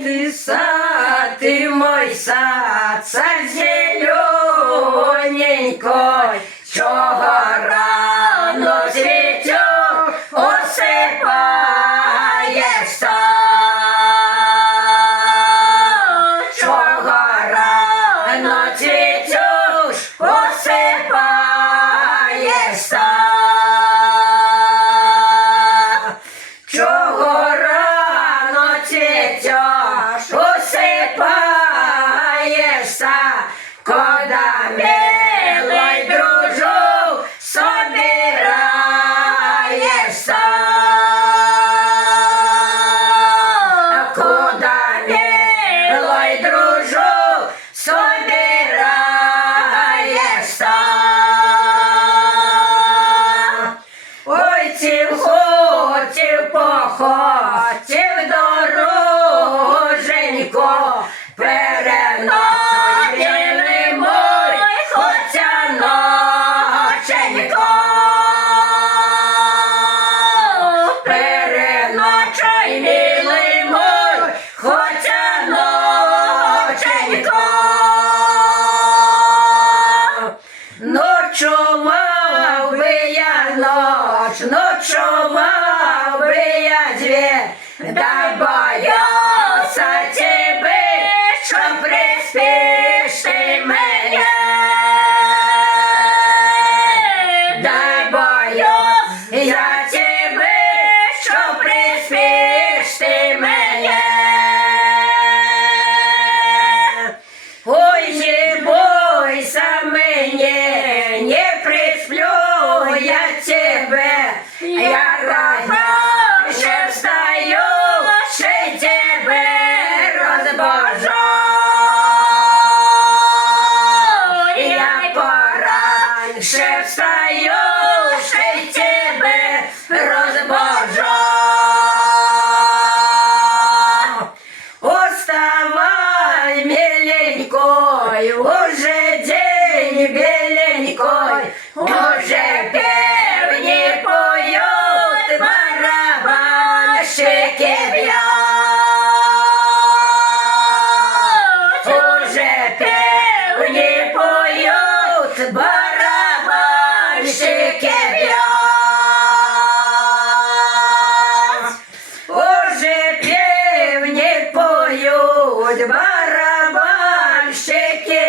ты сад, ты мой сад, сад зелененькой, чого рано цвіток осипаєшся, чого рано цвіток осипаєшся, чого рано цвіток осипаєшся, кода милий дружок собираєшся, кода милий дружок собираєшся. Ой, хотів, похотів дороженько, переночили мой, хоча ноченько, переночай, милий мой, хоча ноченько, ночував би я ночь, ночував би я дві, дай боявся тебе, що приспиш ти мене, дай боявся я тебе, що приспиш ти мене. Ой, не бойся мене, не присплю я тебе, я раніше встаю, ще тебе розбужу. Я пораньше встаю, ще тебе розбужу. Уставай, миленькой, уже день беленькой, уже певни поют, барабанщики бьют. Уже певни поют, барабанщики бьют. Уже певни поют, барабанщики